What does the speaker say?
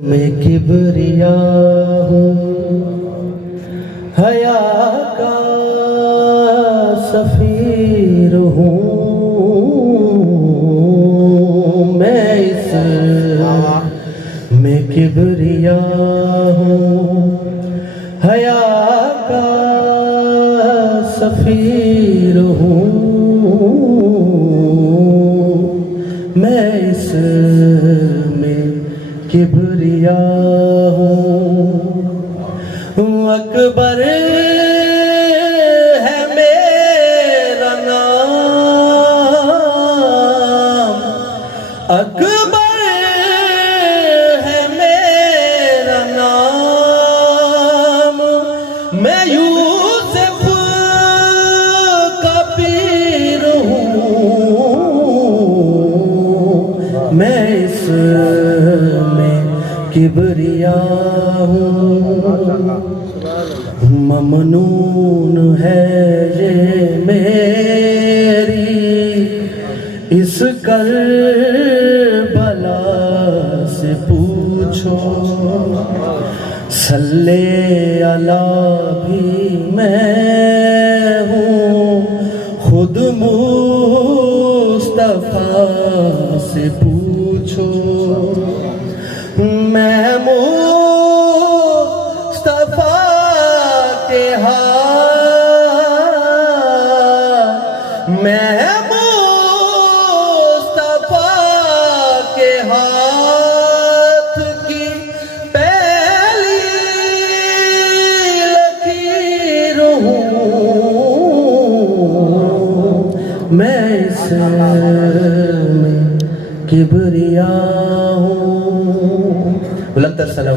मैं किबरिया हूँ, हया का सफीर हूँ। मैं इस में किबरिया हूँ, हया का सफीर हूँ। मैं इस में किबरिया हूँ। अकबर है मेरा नाम, अकबर है मेरा नाम। मैं यूसुफ का पीर हूँ। मैं इस किबरिया हूँ। ममनून है ये मेरी इस करबला से पूछो। सल्ले अला भी मैं हूँ, खुद मुस्तफा से पूछो। मैं मुस्तफा के हाथ, मैं मुस्तफा के हाथ की पहली लकीर हूँ। मैं इसमें किबरिया हूँ। बुलंद सलावत।